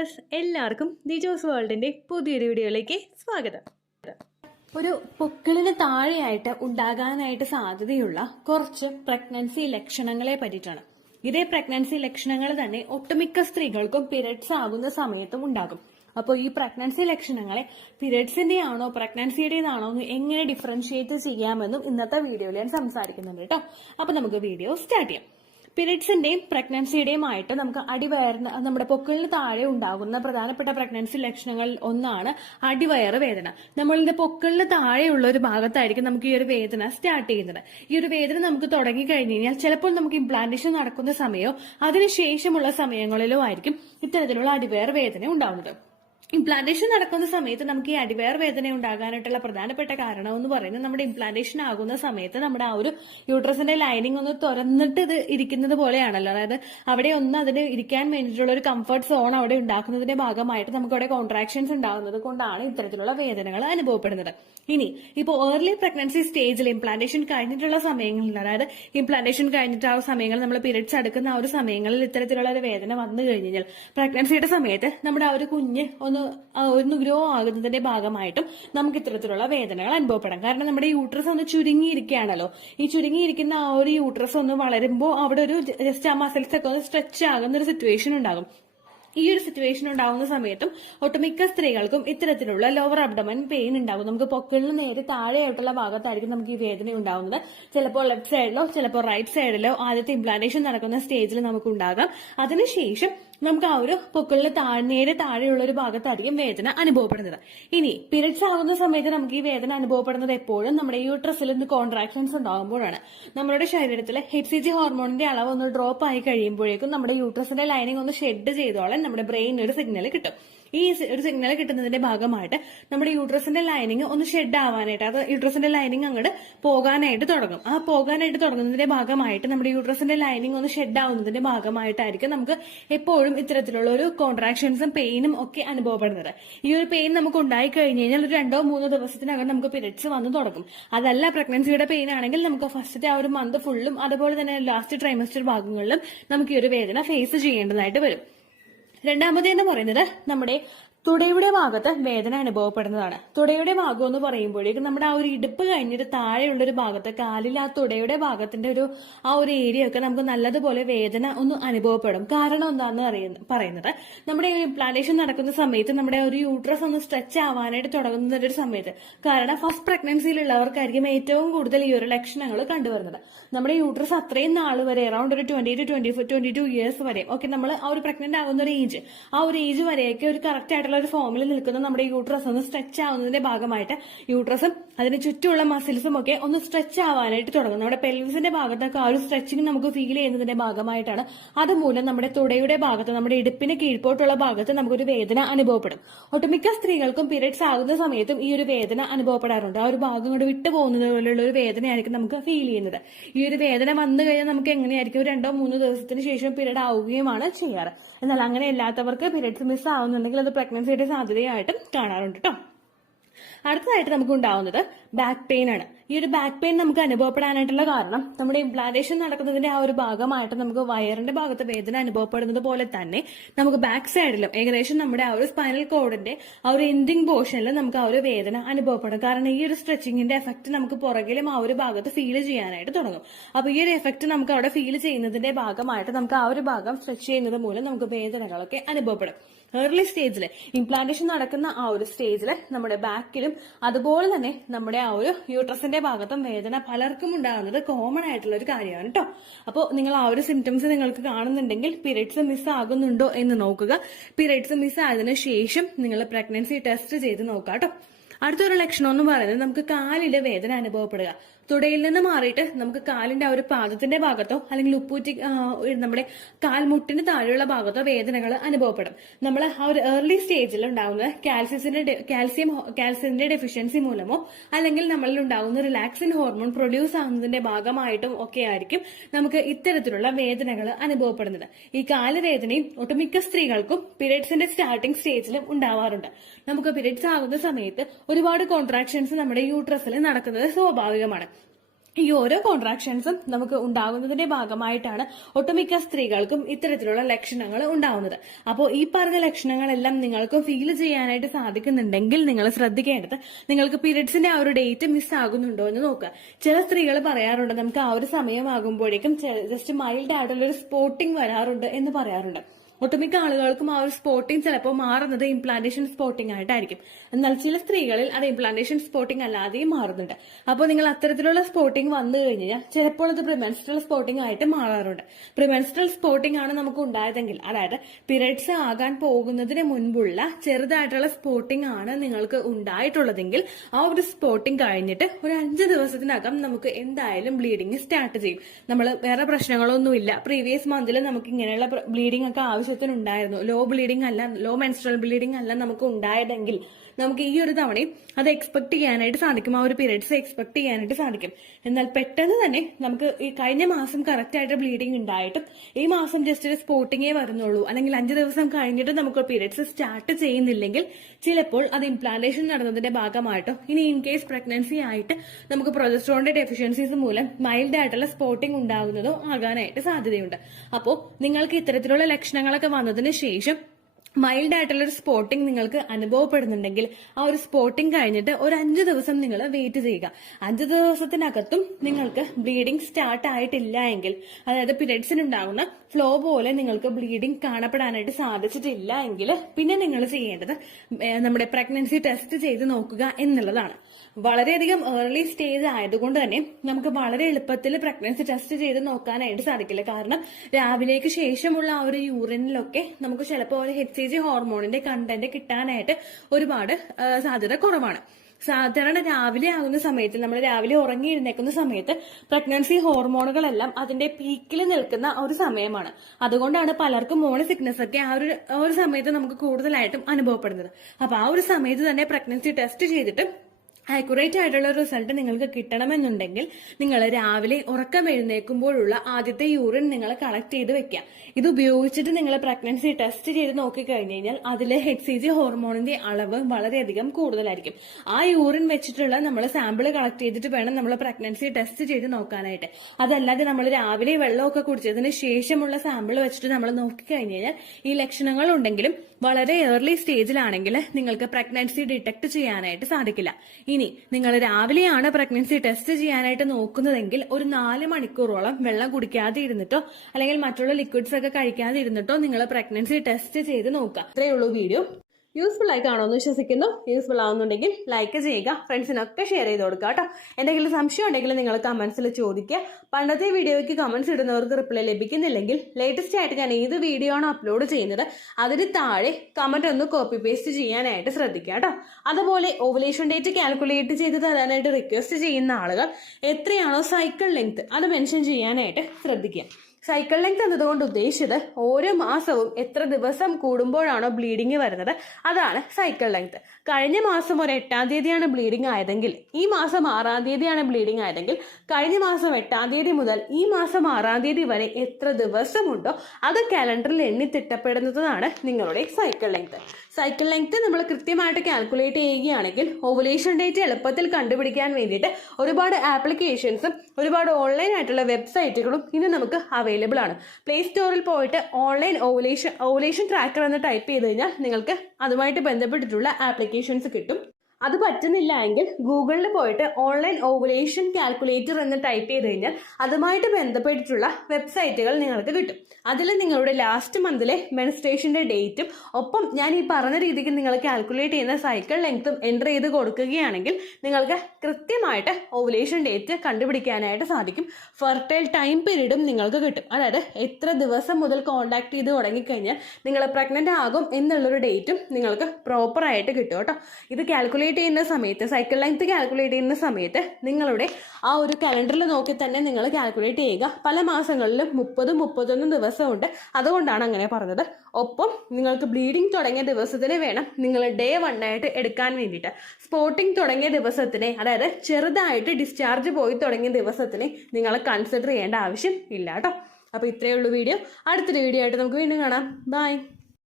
Viewers, എല്ലാവർക്കും ദിജോസ് വേൾഡിന്റെ പുതിയൊരു വീഡിയോയിലേക്ക് സ്വാഗതം. ഒരു പൊക്കിളിന് താഴെയായിട്ട് ഉണ്ടാകാനായിട്ട് സാധ്യതയുള്ള കുറച്ച് പ്രഗ്നൻസി ലക്ഷണങ്ങളെ പറ്റിയിട്ടാണ്. ഇതേ പ്രഗ്നൻസി ലക്ഷണങ്ങൾ തന്നെ ഒട്ടുമിക്ക സ്ത്രീകൾക്കും പീരിയഡ്സ് ആകുന്ന സമയത്തും ഉണ്ടാകും. അപ്പോൾ ഈ പ്രഗ്നൻസി ലക്ഷണങ്ങളെ പീരിയഡ്സിന്റെ ആണോ പ്രഗ്നൻസിയുടേതാണോ എന്ന് എങ്ങനെ ഡിഫറൻഷിയേറ്റ് ചെയ്യാമെന്നും ഇന്നത്തെ വീഡിയോയിൽ ഞാൻ സംസാരിക്കുന്നുണ്ട് കേട്ടോ. അപ്പൊ നമുക്ക് വീഡിയോ സ്റ്റാർട്ട് ചെയ്യാം. പീരിയഡ്സിന്റെയും പ്രഗ്നൻസിയുടെയും ആയിട്ട് നമുക്ക് അടിവയറിന് നമ്മുടെ പൊക്കിളിന് താഴെ ഉണ്ടാകുന്ന പ്രധാനപ്പെട്ട പ്രഗ്നൻസി ലക്ഷണങ്ങളിൽ ഒന്നാണ് അടിവയറ് വേദന. നമ്മളുടെ പൊക്കിളിന് താഴെയുള്ള ഒരു ഭാഗത്തായിരിക്കും നമുക്ക് ഈ ഒരു വേദന സ്റ്റാർട്ട് ചെയ്യുന്നത്. ഈ ഒരു വേദന നമുക്ക് തുടങ്ങി കഴിഞ്ഞു കഴിഞ്ഞാൽ ചിലപ്പോൾ നമുക്ക് ഇംപ്ലാന്റേഷൻ നടക്കുന്ന സമയമോ അതിനുശേഷമുള്ള സമയങ്ങളിലോ ആയിരിക്കും ഇത്തരത്തിലുള്ള അടിവയർ വേദന ഉണ്ടാവുന്നത്. ഇംപ്ലാന്റേഷൻ നടക്കുന്ന സമയത്ത് നമുക്ക് ഈ അടിവയർ വേദന ഉണ്ടാകാനായിട്ടുള്ള പ്രധാനപ്പെട്ട കാരണം എന്ന് പറയുന്നത് നമ്മുടെ ഇംപ്ലാന്റേഷൻ ആകുന്ന സമയത്ത് നമ്മുടെ ആ ഒരു യൂട്രസിന്റെ ലൈനിങ് ഒന്ന് തുറന്നിട്ട് ഇത് ഇരിക്കുന്നത് പോലെയാണല്ലോ. അതായത് അവിടെ ഒന്ന് അതിന് ഇരിക്കാൻ വേണ്ടിയിട്ടുള്ള ഒരു കംഫർട്ട് സോൺ അവിടെ ഉണ്ടാക്കുന്നതിന്റെ ഭാഗമായിട്ട് നമുക്ക് അവിടെ കോൺട്രാക്ഷൻസ് ഉണ്ടാകുന്നത് കൊണ്ടാണ് ഇത്തരത്തിലുള്ള വേദനകൾ അനുഭവപ്പെടുന്നത്. ഇനി ഇപ്പോൾ ഏർലി പ്രഗ്നൻസി സ്റ്റേജിൽ ഇംപ്ലാന്റേഷൻ കഴിഞ്ഞിട്ടുള്ള സമയങ്ങളിൽ, അതായത് ഇംപ്ലാന്റേഷൻ കഴിഞ്ഞിട്ട് ആ സമയങ്ങൾ നമ്മൾ പീരിയഡ്സ് എടുക്കുന്ന ആ ഒരു സമയങ്ങളിൽ ഇത്തരത്തിലുള്ള ഒരു വേദന വന്നു കഴിഞ്ഞാൽ പ്രഗ്നൻസിയുടെ സമയത്ത് നമ്മുടെ ആ ഒരു കുഞ്ഞ് ഒന്ന് ഗ്രോ ആകുന്നതിന്റെ ഭാഗമായിട്ടും നമുക്ക് ഇത്തരത്തിലുള്ള വേദനകൾ അനുഭവപ്പെടാം. കാരണം നമ്മുടെ യൂട്രസ് ഒന്ന് ചുരുങ്ങിയിരിക്കുകയാണല്ലോ. ഈ ചുരുങ്ങിയിരിക്കുന്ന ആ ഒരു യൂട്രസ് ഒന്ന് വളരുമ്പോൾ അവിടെ ഒരു ജസ്റ്റ് ആ മസിൽസ് ഒക്കെ ഒന്ന് സ്ട്രെച്ച് ആകുന്ന ഒരു സിറ്റുവേഷൻ ഉണ്ടാകും. ഈ ഒരു സിറ്റുവേഷൻ ഉണ്ടാകുന്ന സമയത്തും ഒട്ടുമിക്ക സ്ത്രീകൾക്കും ഇത്തരത്തിലുള്ള ലോവർ അബ്ഡമൻ പെയിൻ ഉണ്ടാകും. നമുക്ക് പൊക്കിളിന് നേരെ താഴെയായിട്ടുള്ള ഭാഗത്തായിരിക്കും നമുക്ക് ഈ വേദന ഉണ്ടാകുന്നത്. ചിലപ്പോൾ ലെഫ്റ്റ് സൈഡിലോ ചിലപ്പോൾ റൈറ്റ് സൈഡിലോ ആദ്യത്തെ ഇംപ്ലാന്റേഷൻ നടക്കുന്ന സ്റ്റേജിൽ നമുക്ക് ഉണ്ടാകാം. അതിനുശേഷം നമുക്ക് ആ ഒരു പൊക്കിളിന് നേരെ താഴെയുള്ള ഒരു ഭാഗത്തായിരിക്കും വേദന അനുഭവപ്പെടുന്നത്. ഇനി പീരിയഡ്സ് ആകുന്ന സമയത്ത് നമുക്ക് ഈ വേദന അനുഭവപ്പെടുന്നത് എപ്പോഴും നമ്മുടെ യൂട്രസിൽ നിന്ന് കോൺട്രാക്ഷൻസ് ഉണ്ടാകുമ്പോഴാണ്. നമ്മുടെ ശരീരത്തിലെ HCG ഹോർമോണിന്റെ അളവ് ഒന്ന് ഡ്രോപ്പ് ആയി കഴിയുമ്പോഴേക്കും നമ്മുടെ യൂട്രസിന്റെ ലൈനിങ് ഒന്ന് ഷെഡ് ചെയ്തോളാൻ നമ്മുടെ ബ്രെയിനിന് ഒരു സിഗ്നൽ കിട്ടും. ഈ ഒരു സിഗ്നൽ കിട്ടുന്നതിന്റെ ഭാഗമായിട്ട് നമ്മുടെ യൂട്രസിന്റെ ലൈനിങ് ഒന്ന് ഷെഡ് ആവാനായിട്ട്, അത് യൂട്രസിന്റെ ലൈനിങ് അങ്ങോട്ട് പോകാനായിട്ട് തുടങ്ങും. ആ പോകാനായിട്ട് തുടങ്ങുന്നതിന്റെ ഭാഗമായിട്ട് നമ്മുടെ യൂട്രസിന്റെ ലൈനിങ് ഒന്ന് ഷെഡ് ആവുന്നതിന്റെ ഭാഗമായിട്ടായിരിക്കും നമുക്ക് എപ്പോഴും ഇത്തരത്തിലുള്ള ഒരു കോൺട്രാക്ഷൻസും പെയിനും ഒക്കെ അനുഭവപ്പെടുന്നത്. ഈ ഒരു പെയിൻ നമുക്ക് ഉണ്ടായി കഴിഞ്ഞു കഴിഞ്ഞാൽ ഒരു 2-3 ദിവസത്തിനകം നമുക്ക് പീരിയഡ്സ് വന്നു തുടങ്ങും. അതല്ല പ്രഗ്നൻസിയുടെ പെയിൻ ആണെങ്കിൽ നമുക്ക് ഫസ്റ്റത്തെ ആ ഒരു മന്ത് ഫുള്ളും അതുപോലെ തന്നെ ലാസ്റ്റ് ട്രൈമസ്റ്റർ ഭാഗങ്ങളിലും നമുക്ക് ഈ ഒരു വേദന ഫേസ് ചെയ്യേണ്ടതായിട്ട് വരും. രണ്ടാമതെന്ന് പറയുന്നത് നമ്മുടെ തുടയുടെ ഭാഗത്ത് വേദന അനുഭവപ്പെടുന്നതാണ്. തുടയുടെ ഭാഗം എന്ന് പറയുമ്പോഴേക്കും നമ്മുടെ ആ ഒരു ഇടുപ്പ് കഴിഞ്ഞിട്ട് താഴെയുള്ള ഒരു ഭാഗത്ത് കാലിൽ ആ തുടയുടെ ഭാഗത്തിന്റെ ആ ഒരു ഏരിയ ഒക്കെ നമുക്ക് നല്ലതുപോലെ വേദന ഒന്ന് അനുഭവപ്പെടും. കാരണം എന്താണെന്ന് പറയുന്നത് നമ്മുടെ ഇംപ്ലാന്റേഷൻ നടക്കുന്ന സമയത്ത് നമ്മുടെ ഒരു യൂട്രസ് ഒന്ന് സ്ട്രെച്ച് ആവാനായിട്ട് തുടങ്ങുന്ന ഒരു സമയത്ത്, കാരണം ഫസ്റ്റ് പ്രഗ്നൻസിയിലുള്ളവർക്കായിരിക്കും ഏറ്റവും കൂടുതൽ ഈ ഒരു ലക്ഷണങ്ങൾ കണ്ടുവരുന്നത്. നമ്മുടെ യൂട്രസ് അത്രയും നാൾ വരെ അറൌണ്ട് ഒരു 22 ഇയേഴ്സ് വരെ നമ്മൾ ആ ഒരു പ്രഗ്നന്റ് ആകുന്ന ഒരു ഏജ്, ആ ഒരു ഏജ് വരെയൊക്കെ ഒരു കറക്റ്റ് ആയിട്ടുള്ള ഒരു ഫോമിൽ നിൽക്കുന്ന നമ്മുടെ യൂട്രസ് ഒന്ന് സ്ട്രെച്ച് ആവുന്നതിന്റെ ഭാഗമായിട്ട് യൂട്രസും അതിന് ചുറ്റുമുള്ള മസിൽസും ഒക്കെ ഒന്ന് സ്ട്രെച്ച് ആവാനായിട്ട് തുടങ്ങും. നമ്മുടെ പെൽവിസിന്റെ ഭാഗത്തൊക്കെ ആ ഒരു സ്ട്രെച്ചിങ് നമുക്ക് ഫീൽ ചെയ്യുന്നതിന്റെ ഭാഗമായിട്ടാണ് അതുമൂലം നമ്മുടെ തുടയുടെ ഭാഗത്ത്, നമ്മുടെ ഇടുപ്പിന് കീഴ്പോട്ടുള്ള ഭാഗത്ത് നമുക്കൊരു വേദന അനുഭവപ്പെടും. ഒട്ടുമിക്ക സ്ത്രീകൾക്കും പീരിയഡ്സ് ആകുന്ന സമയത്തും ഈ ഒരു വേദന അനുഭവപ്പെടാറുണ്ട്. ആ ഒരു ഭാഗം കൊണ്ട് വിട്ടു പോകുന്നത് പോലുള്ള ഒരു വേദനയായിരിക്കും നമുക്ക് ഫീൽ ചെയ്യുന്നത്. ഈ ഒരു വേദന വന്നു കഴിഞ്ഞാൽ നമുക്ക് എങ്ങനെയായിരിക്കും 2-3 ദിവസത്തിന് ശേഷം പീരിയഡ് ആവുകയുമാണ് ചെയ്യാറ്. എന്നാൽ അങ്ങനെ അല്ലാത്തവർക്ക് പീരിയഡ്സ് മിസ് ആവുന്നുണ്ടെങ്കിൽ അത് പ്രഗ്നൻസിയുടെ സാധ്യതയായിട്ടും കാണാറുണ്ട് കേട്ടോ. അടുത്തതായിട്ട് നമുക്ക് ഉണ്ടാവുന്നത് ബാക്ക് പെയിൻ ആണ്. ഈ ഒരു ബാക്ക് പെയിൻ നമുക്ക് അനുഭവപ്പെടാനായിട്ടുള്ള കാരണം നമ്മുടെ ഇംപ്ലാന്റേഷൻ നടക്കുന്നതിന്റെ ആ ഒരു ഭാഗമായിട്ട് നമുക്ക് വയറിന്റെ ഭാഗത്ത് വേദന അനുഭവപ്പെടുന്നത് പോലെ തന്നെ നമുക്ക് ബാക്ക് സൈഡിലും ഏകദേശം നമ്മുടെ ആ ഒരു സ്പൈനൽ കോഡിന്റെ ആ ഒരു എൻഡിങ് പോർഷനിൽ നമുക്ക് ആ ഒരു വേദന അനുഭവപ്പെടും. കാരണം ഈ ഒരു സ്ട്രെച്ചിങ്ങിന്റെ എഫക്ട് നമുക്ക് പുറകിലും ആ ഒരു ഭാഗത്ത് ഫീൽ ചെയ്യാനായിട്ട് തുടങ്ങും. അപ്പൊ ഈ ഒരു എഫക്ട് നമുക്ക് അവിടെ ഫീൽ ചെയ്യുന്നതിന്റെ ഭാഗമായിട്ട് നമുക്ക് ആ ഒരു ഭാഗം സ്ട്രെച്ച് ചെയ്യുന്നത് മൂലം നമുക്ക് വേദനകളൊക്കെ അനുഭവപ്പെടും. ഏർലി സ്റ്റേജില് ഇംപ്ലാന്റേഷൻ നടക്കുന്ന ആ ഒരു സ്റ്റേജില് നമ്മുടെ ബാക്കിലും അതുപോലെ തന്നെ നമ്മുടെ ആ ഒരു യൂട്രസിന്റെ ഭാഗത്തും വേദന പലർക്കും ഉണ്ടാകുന്നത് കോമൺ ആയിട്ടുള്ള ഒരു കാര്യമാണ് കേട്ടോ. അപ്പോൾ നിങ്ങൾ ആ ഒരു സിംറ്റംസ് നിങ്ങൾക്ക് കാണുന്നുണ്ടെങ്കിൽ പീരിയഡ്സ് മിസ് ആകുന്നുണ്ടോ എന്ന് നോക്കുക. പീരിയഡ്സ് മിസ് ആയതിനു ശേഷം നിങ്ങൾ പ്രഗ്നൻസി ടെസ്റ്റ് ചെയ്ത് നോക്കുക കേട്ടോ. അടുത്തൊരു ലക്ഷണം എന്ന് പറയുന്നത് നമുക്ക് കാലില് വേദന അനുഭവപ്പെടുക. തുടയിൽ നിന്ന് മാറിയിട്ട് നമുക്ക് കാലിന്റെ ആ ഒരു പാദത്തിന്റെ ഭാഗത്തോ അല്ലെങ്കിൽ ഉപ്പൂറ്റി നമ്മുടെ കാൽമുട്ടിന് താഴെയുള്ള ഭാഗത്തോ വേദനകൾ അനുഭവപ്പെടും. നമ്മൾ ആ ഒരു ഏർലി സ്റ്റേജിൽ ഉണ്ടാകുന്ന കാൽസ്യത്തിന്റെ ഡെഫിഷ്യൻസി മൂലമോ അല്ലെങ്കിൽ നമ്മളിൽ ഉണ്ടാകുന്ന റിലാക്സിൻ ഹോർമോൺ പ്രൊഡ്യൂസ് ആകുന്നതിന്റെ ഭാഗമായിട്ടും ഒക്കെ ആയിരിക്കും നമുക്ക് ഇത്തരത്തിലുള്ള വേദനകൾ അനുഭവപ്പെടുന്നത്. ഈ കാലുവേദനയും ഒട്ടുമിക്ക സ്ത്രീകൾക്കും പീരിയഡ്സിന്റെ സ്റ്റാർട്ടിംഗ് സ്റ്റേജിലും ഉണ്ടാവാറുണ്ട്. നമുക്ക് പീരിയഡ്സ് ആകുന്ന സമയത്ത് ഒരുപാട് കോൺട്രാക്ഷൻസ് നമ്മുടെ യൂട്രസിൽ നടക്കുന്നത് സ്വാഭാവികമാണ്. ഈ ഓരോ കോൺട്രാക്ഷൻസും നമുക്ക് ഉണ്ടാകുന്നതിന്റെ ഭാഗമായിട്ടാണ് ഒട്ടുമിക്ക സ്ത്രീകൾക്കും ഇത്തരത്തിലുള്ള ലക്ഷണങ്ങൾ ഉണ്ടാവുന്നത്. അപ്പോൾ ഈ പറഞ്ഞ ലക്ഷണങ്ങളെല്ലാം നിങ്ങൾക്ക് ഫീൽ ചെയ്യാനായിട്ട് സാധിക്കുന്നുണ്ടെങ്കിൽ നിങ്ങൾ ശ്രദ്ധിക്കേണ്ടത് നിങ്ങൾക്ക് പീരിയഡ്സിന്റെ ആ ഒരു ഡേറ്റ് മിസ് ആകുന്നുണ്ടോ എന്ന് നോക്കുക. ചില സ്ത്രീകൾ പറയാറുണ്ട് നമുക്ക് ആ ഒരു സമയമാകുമ്പോഴേക്കും ജസ്റ്റ് മൈൽഡ് ആയിട്ടുള്ള ഒരു സ്പോട്ടിങ് വരാറുണ്ട് എന്ന് പറയാറുണ്ട്. ഒട്ടുമിക്ക ആളുകൾക്കും ആ ഒരു സ്പോട്ടിങ് ചിലപ്പോൾ മാറുന്നത് ഇംപ്ലാന്റേഷൻ സ്പോട്ടിങ് ആയിട്ടായിരിക്കും. എന്നാൽ ചില സ്ത്രീകളിൽ അത് ഇംപ്ലാന്റേഷൻ സ്പോട്ടിങ് അല്ലാതെയും മാറുന്നുണ്ട്. അപ്പോൾ നിങ്ങൾ അത്തരത്തിലുള്ള സ്പോട്ടിങ് വന്നു കഴിഞ്ഞാൽ ചിലപ്പോൾ അത് പ്രിമെൻസ്ട്രൽ സ്പോട്ടിങ് ആയിട്ട് മാറാറുണ്ട്. പ്രിമെൻസ്ട്രൽ സ്പോട്ടിങ് ആണ് നമുക്ക് ഉണ്ടായതെങ്കിൽ, അതായത് പീരിയഡ്സ് ആകാൻ പോകുന്നതിന് മുൻപുള്ള ചെറുതായിട്ടുള്ള സ്പോട്ടിങ് ആണ് നിങ്ങൾക്ക് ഉണ്ടായിട്ടുള്ളതെങ്കിൽ ആ ഒരു സ്പോട്ടിങ് കഴിഞ്ഞിട്ട് ഒരു 5 ദിവസത്തിനകം നമുക്ക് എന്തായാലും ബ്ലീഡിങ് സ്റ്റാർട്ട് ചെയ്യും. നമ്മൾ വേറെ പ്രശ്നങ്ങളൊന്നുമില്ല, പ്രീവിയസ് മന്തിൽ നമുക്ക് ഇങ്ങനെയുള്ള ബ്ലീഡിംഗ് ഒക്കെ ആവശ്യത്തിനുണ്ടായിരുന്നു, ലോ ബ്ലീഡിംഗ് അല്ല, ലോ മെൻസ്ട്രൽ ബ്ലീഡിംഗ് അല്ല നമുക്ക് ഉണ്ടായതെങ്കിൽ നമുക്ക് ഈ ഒരു തവണയും അത് എക്സ്പെക്ട് ചെയ്യാനായിട്ട് സാധിക്കും, ആ ഒരു പീരിയഡ്സ് എക്സ്പെക്ട് ചെയ്യാനായിട്ട് സാധിക്കും. എന്നാൽ പെട്ടെന്ന് തന്നെ നമുക്ക് ഈ കഴിഞ്ഞ മാസം കറക്റ്റ് ആയിട്ട് ബ്ലീഡിംഗ് ഉണ്ടായിട്ടും ഈ മാസം ജസ്റ്റ് ഒരു സ്പോട്ടിങ്ങേ വരുന്നുള്ളൂ, അല്ലെങ്കിൽ 5 ദിവസം കഴിഞ്ഞിട്ട് നമുക്ക് പീരിയഡ്സ് സ്റ്റാർട്ട് ചെയ്യുന്നില്ലെങ്കിൽ ചിലപ്പോൾ അത് ഇംപ്ലാന്റേഷൻ നടന്നതിന്റെ ഭാഗമായിട്ടോ ഇനി ഇൻ കേസ് പ്രഗ്നൻസി ആയിട്ട് നമുക്ക് പ്രൊജസ്ട്രോണിന്റെ ഡെഫിഷ്യൻസീസ് മൂലം മൈൽഡ് ആയിട്ടുള്ള സ്പോട്ടിംഗ് ഉണ്ടാകുന്നതോ ആകാനായിട്ട് സാധ്യതയുണ്ട്. അപ്പോൾ നിങ്ങൾക്ക് ഇത്തരത്തിലുള്ള ലക്ഷണങ്ങളൊക്കെ വന്നതിന് ശേഷം മൈൽഡ് ആയിട്ടുള്ള ഒരു സ്പോട്ടിംഗ് നിങ്ങൾക്ക് അനുഭവപ്പെടുന്നുണ്ടെങ്കിൽ ആ ഒരു സ്പോട്ടിംഗ് കഴിഞ്ഞിട്ട് ഒരു 5 ദിവസം നിങ്ങൾ വെയിറ്റ് ചെയ്യുക. 5 ദിവസത്തിനകത്തും നിങ്ങൾക്ക് ബ്ലീഡിംഗ് സ്റ്റാർട്ട് ആയിട്ടില്ല എങ്കിൽ, അതായത് പീരിയഡ്സിനുണ്ടാകുന്ന ഫ്ലോ പോലെ നിങ്ങൾക്ക് ബ്ലീഡിംഗ് കാണപ്പെടാനായിട്ട് സാധിച്ചിട്ടില്ല എങ്കിൽ പിന്നെ നിങ്ങൾ ചെയ്യേണ്ടത് നമ്മുടെ പ്രഗ്നൻസി ടെസ്റ്റ് ചെയ്ത് നോക്കുക എന്നുള്ളതാണ്. വളരെയധികം ഏർലി സ്റ്റേജ് ആയതുകൊണ്ട് തന്നെ നമുക്ക് വളരെ എളുപ്പത്തിൽ പ്രഗ്നൻസി ടെസ്റ്റ് ചെയ്ത് നോക്കാനായിട്ട് സാധിക്കില്ല. കാരണം രാവിലേക്ക് ശേഷമുള്ള ആ ഒരു യൂറിനിലൊക്കെ നമുക്ക് ചിലപ്പോൾ ഒരു HCG ഹോർമോണിന്റെ കണ്ടന്റ് കിട്ടാനായിട്ട് ഒരുപാട് സാധ്യത കുറവാണ്. സാധാരണ രാവിലെ ആകുന്ന സമയത്ത്, നമ്മൾ രാവിലെ ഉറങ്ങി എഴുന്നേക്കുന്ന സമയത്ത് പ്രഗ്നൻസി ഹോർമോണുകളെല്ലാം അതിന്റെ പീക്കിൽ നിൽക്കുന്ന ഒരു സമയമാണ്. അതുകൊണ്ടാണ് പലർക്കും മോണി സിക്നസ് ഒക്കെ ആ ഒരു സമയത്ത് നമുക്ക് കൂടുതലായിട്ടും അനുഭവപ്പെടുന്നത്. അപ്പൊ ആ ഒരു സമയത്ത് തന്നെ പ്രഗ്നൻസി ടെസ്റ്റ് ചെയ്തിട്ട് ആക്യുറേറ്റ് ആയിട്ടുള്ള റിസൾട്ട് നിങ്ങൾക്ക് കിട്ടണമെന്നുണ്ടെങ്കിൽ നിങ്ങൾ രാവിലെ ഉറക്കം എഴുന്നേൽക്കുമ്പോഴുള്ള ആദ്യത്തെ യൂറിൻ നിങ്ങൾ കളക്ട് ചെയ്ത് വെക്കുക. ഇത് ഉപയോഗിച്ചിട്ട് നിങ്ങൾ പ്രഗ്നൻസി ടെസ്റ്റ് ചെയ്ത് നോക്കിക്കഴിഞ്ഞു കഴിഞ്ഞാൽ അതിലെ HCG ഹോർമോണിന്റെ അളവ് വളരെയധികം കൂടുതലായിരിക്കും. ആ യൂറിൻ വെച്ചിട്ടുള്ള നമ്മൾ സാമ്പിൾ കളക്ട് ചെയ്തിട്ട് വേണം നമ്മൾ പ്രഗ്നൻസി ടെസ്റ്റ് ചെയ്ത് നോക്കാനായിട്ട്. അതല്ലാതെ നമ്മൾ രാവിലെ വെള്ളമൊക്കെ കുടിച്ചതിന് ശേഷമുള്ള സാമ്പിൾ വെച്ചിട്ട് നമ്മൾ നോക്കിക്കഴിഞ്ഞു കഴിഞ്ഞാൽ ഈ ലക്ഷണങ്ങൾ ഉണ്ടെങ്കിലും വളരെ ഏർലി സ്റ്റേജിലാണെങ്കിൽ നിങ്ങൾക്ക് പ്രഗ്നൻസി ഡിറ്റക്ട് ചെയ്യാനായിട്ട് സാധിക്കില്ല. ഇനി നിങ്ങൾ രാവിലെയാണ് പ്രഗ്നൻസി ടെസ്റ്റ് ചെയ്യാനായിട്ട് നോക്കുന്നതെങ്കിൽ ഒരു 4 മണിക്കൂറോളം വെള്ളം കുടിക്കാതെ ഇരുന്നിട്ടോ അല്ലെങ്കിൽ മറ്റുള്ള ലിക്വിഡ്സ് ഒക്കെ കഴിക്കാതെ ഇരുന്നിട്ടോ നിങ്ങൾ പ്രഗ്നൻസി ടെസ്റ്റ് ചെയ്ത് നോക്കുക. ഇത്രയേ ഉള്ളൂ വീഡിയോ. യൂസ്ഫുൾ ആയി കാണുമെന്ന് വിശ്വസിക്കുന്നു. യൂസ്ഫുൾ ആവുന്നുണ്ടെങ്കിൽ ലൈക്ക് ചെയ്യുക, ഫ്രണ്ട്സിനൊക്കെ ഷെയർ ചെയ്ത് കൊടുക്കുക കേട്ടോ. എന്തെങ്കിലും സംശയം ഉണ്ടെങ്കിൽ നിങ്ങൾ കമന്റ്സിൽ ചോദിക്കുക. പണ്ടത്തെ വീഡിയോയ്ക്ക് കമന്റ്സ് ഇടുന്നവർക്ക് റിപ്ലൈ ലഭിക്കുന്നില്ലെങ്കിൽ ലേറ്റസ്റ്റ് ആയിട്ട് ഞാൻ ഏത് വീഡിയോ ആണ് അപ്ലോഡ് ചെയ്യുന്നത് അതിന് താഴെ കമന്റ് ഒന്ന് കോപ്പി പേസ്റ്റ് ചെയ്യാനായിട്ട് ശ്രദ്ധിക്കുക കേട്ടോ. അതുപോലെ ഓവുലേഷൻ ഡേറ്റ് കാൽക്കുലേറ്റ് ചെയ്ത് തരാനായിട്ട് റിക്വസ്റ്റ് ചെയ്യുന്ന ആളുകൾ എത്രയാണോ സൈക്കിൾ ലെങ്ത് അത് മെൻഷൻ ചെയ്യാനായിട്ട് ശ്രദ്ധിക്കുക. സൈക്കിൾ ലെങ്ത് എന്നതുകൊണ്ട് ഉദ്ദേശിച്ചത് ഓരോ മാസവും എത്ര ദിവസം കൂടുമ്പോഴാണോ ബ്ലീഡിങ് വരുന്നത് അതാണ് സൈക്കിൾ ലെങ്ത്. കഴിഞ്ഞ മാസം ഒരു 8-ാം തീയതിയാണ് ബ്ലീഡിങ് ആയതെങ്കിൽ ഈ മാസം 6-ാം തീയതിയാണ് ബ്ലീഡിങ് ആയതെങ്കിൽ കഴിഞ്ഞ മാസം 8-ാം തീയതി മുതൽ ഈ മാസം 6-ാം തീയതി വരെ എത്ര ദിവസമുണ്ടോ അത് കാലണ്ടറിൽ എണ്ണി തിട്ടപ്പെടുന്നതാണ് നിങ്ങളുടെ സൈക്കിൾ ലെങ്ത്. സൈക്കിൾ ലെങ്ത് നമ്മൾ കൃത്യമായിട്ട് കാൽക്കുലേറ്റ് ചെയ്യുകയാണെങ്കിൽ ഓവുലേഷൻ ഡേറ്റ് എളുപ്പത്തിൽ കണ്ടുപിടിക്കാൻ വേണ്ടിയിട്ട് ഒരുപാട് ആപ്ലിക്കേഷൻസും ഒരുപാട് ഓൺലൈൻ ആയിട്ടുള്ള വെബ്സൈറ്റുകളും ഇന്ന് നമുക്ക് അവൈലബിൾ ആണ്. പ്ലേ സ്റ്റോറിൽ പോയിട്ട് ഓൺലൈൻ ഓവുലേഷൻ ട്രാക്കർ എന്ന് ടൈപ്പ് ചെയ്ത് കഴിഞ്ഞാൽ നിങ്ങൾക്ക് അതുമായിട്ട് ബന്ധപ്പെട്ടിട്ടുള്ള ആപ്ലിക്കേഷൻസ് കിട്ടും. അത് പറ്റുന്നില്ല എങ്കിൽ ഗൂഗിളിൽ പോയിട്ട് ഓൺലൈൻ ഓവുലേഷൻ കാൽക്കുലേറ്റർ എന്ന് ടൈപ്പ് ചെയ്ത് കഴിഞ്ഞാൽ അതുമായിട്ട് ബന്ധപ്പെട്ടിട്ടുള്ള വെബ്സൈറ്റുകൾ നിങ്ങൾക്ക് കിട്ടും. അതിൽ നിങ്ങളുടെ ലാസ്റ്റ് മന്തിലെ മെൻസ്ട്രേഷന്റെ ഡേറ്റും ഒപ്പം ഞാൻ ഈ പറഞ്ഞ രീതിക്ക് നിങ്ങൾ കാൽക്കുലേറ്റ് ചെയ്യുന്ന സൈക്കിൾ ലെങ്ത്തും എൻ്റർ ചെയ്ത് കൊടുക്കുകയാണെങ്കിൽ നിങ്ങൾക്ക് കൃത്യമായിട്ട് ഓവുലേഷൻ ഡേറ്റ് കണ്ടുപിടിക്കാനായിട്ട് സാധിക്കും. ഫെർട്ടൈൽ ടൈം പീരീഡും നിങ്ങൾക്ക് കിട്ടും. അതായത് എത്ര ദിവസം മുതൽ കോൺടാക്ട് ചെയ്ത് തുടങ്ങിക്കഴിഞ്ഞാൽ നിങ്ങൾ പ്രഗ്നന്റ് ആകും എന്നുള്ളൊരു ഡേറ്റും നിങ്ങൾക്ക് പ്രോപ്പറായിട്ട് കിട്ടും കേട്ടോ. ഇത് കാൽക്കുലേറ്റ് ചെയ്യുന്ന സമയത്ത്, സൈക്കിൾ ലെങ്ത് കാൽക്കുലേറ്റ് ചെയ്യുന്ന സമയത്ത് നിങ്ങളുടെ ആ ഒരു കലണ്ടറിൽ നോക്കി തന്നെ നിങ്ങൾ കാൽക്കുലേറ്റ് ചെയ്യുക. പല മാസങ്ങളിലും 30-31 ദിവസമുണ്ട്, അതുകൊണ്ടാണ് അങ്ങനെ പറഞ്ഞത്. ഒപ്പം നിങ്ങൾക്ക് ബ്ലീഡിങ് തുടങ്ങിയ ദിവസത്തിന് വേണം നിങ്ങൾ ഡേ 1 ആയിട്ട് എടുക്കാൻ വേണ്ടിയിട്ട്. സ്പോട്ടിങ് തുടങ്ങിയ ദിവസത്തിനെ, അതായത് ചെറുതായിട്ട് ഡിസ്ചാർജ് പോയി തുടങ്ങിയ ദിവസത്തിനെ നിങ്ങൾ കൺസിഡർ ചെയ്യേണ്ട ആവശ്യം ഇല്ല കേട്ടോ. അപ്പോൾ ഇത്രയേ ഉള്ളൂ വീഡിയോ. അടുത്തൊരു വീഡിയോ ആയിട്ട് നമുക്ക് വീണ്ടും കാണാം. ബൈ.